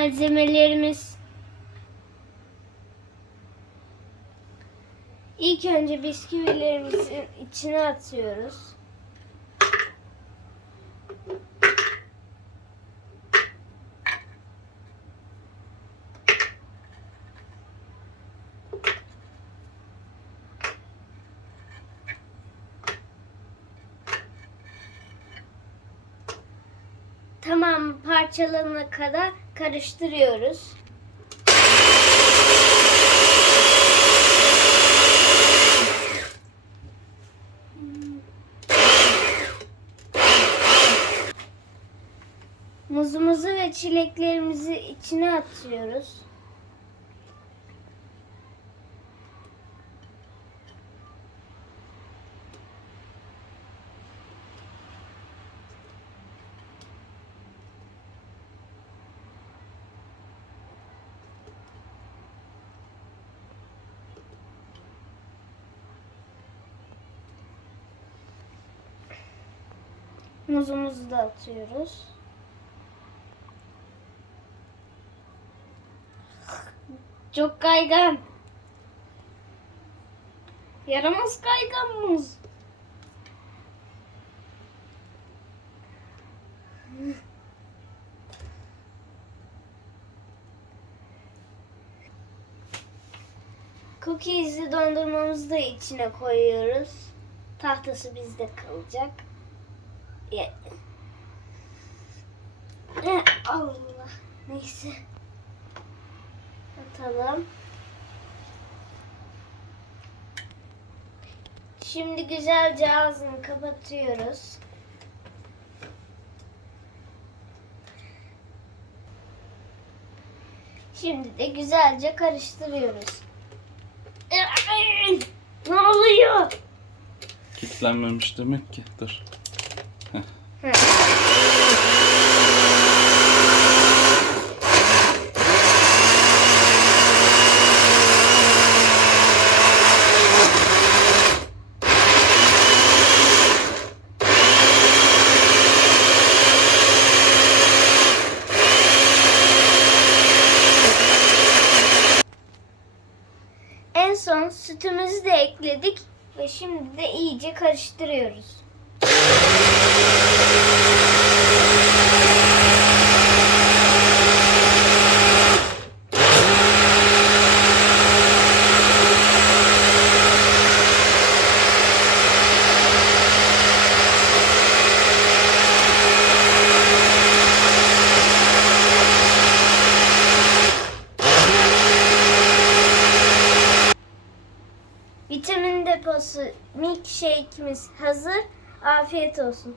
malzemelerimiz. İlk önce bisküvilerimizi içine atıyoruz. Tamam parçalanana kadar karıştırıyoruz. Muzumuzu ve çileklerimizi içine atıyoruz. Muzumuzu da atıyoruz. Çok kaygan. Yaramaz kaygan muz. Cookies'i dondurmamızı da içine koyuyoruz. Tahtası bizde kalacak. Allah. Neyse. Atalım. Şimdi güzelce ağzını kapatıyoruz. Şimdi de güzelce karıştırıyoruz. Ne oluyor? Kilitlenmemiş demek ki. Dur. En son sütümüzü de ekledik ve şimdi de iyice karıştırıyoruz. Vitamin deposu milkshake'imiz hazır. Afiyet olsun.